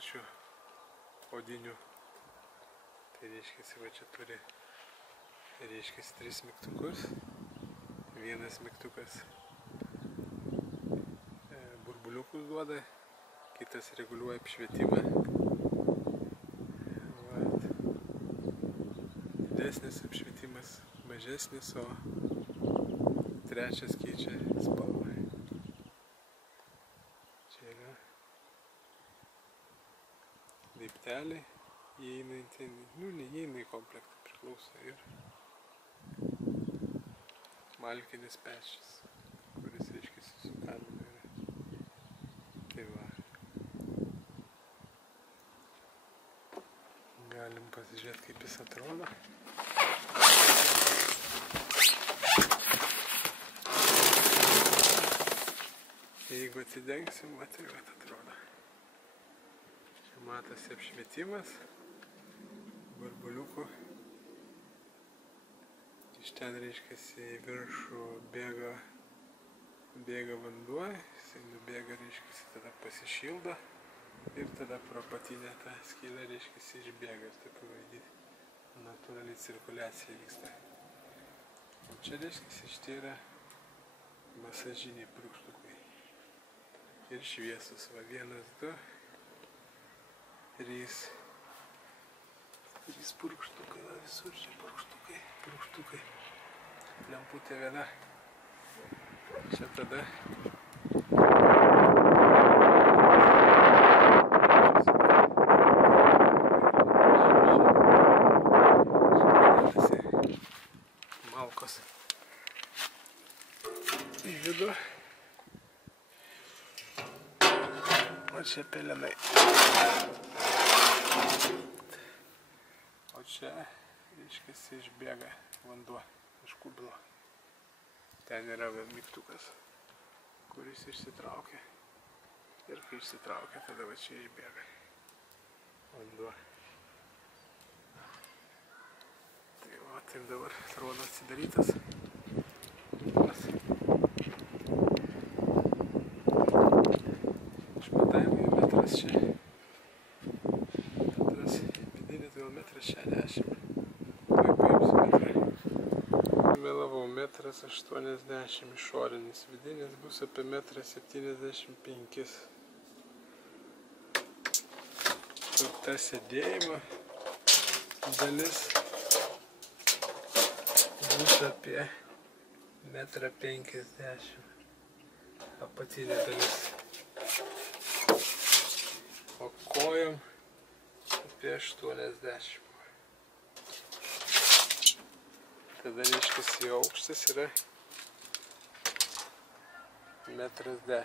plaučių odinių. Tai reiškiasi, va čia turi, reiškiasi 3 mygtukus. Vienas mygtukas burbuliukus duoda, kitas reguliuoja apšvietimą. Vat. Didesnis apšvietimas, mažesnis, o trečias keičia spalvą. Čia yra laipteliai, neįeina į komplektą, priklauso ir malkinis pečius, kuris reiškiasi su kaminu yra. Tai va. Galim pasižiūrėti, kaip jis atrodo. Jeigu atidengsim, tai va atrodo. Čia matosi apšvietimas, burbuliukų. Iš ten, reiškiasi, į viršų bėga vanduo, jisai nubėga, reiškiasi, tada pasišildo ir tada pro apatinę tą skylę, reiškiasi, išbėga ir tokiu natūraliai cirkuliacija vyksta. O čia, reiškiasi, šitie yra masažiniai purkštukai ir šviesus, va 1, 2, 3 purkštukai, va visur čia purkštukai, lemputė viena, čia tada malkos į vidų, o čia pelenai. O čia, reiškiasi, išbėga vanduo iš kubilo. Ten yra mygtukas, kuris išsitraukia. Ir kai išsitraukia, tada va čia išbėga vanduo. Tai va, taip dabar atrodo atsidarytas. Išmatavimai metras čia. Vidinis gal 1,60 m. Tuoj paimsiu metrą. Melavau 1,80 m išorinis. Vidinis bus apie 1,75 m. Ta sėdėjimo dalis bus apie 1,50 m. Apatinė dalis. O kojom apie 80 m. Tada, reiškiasi, aukštis yra 1,10 m.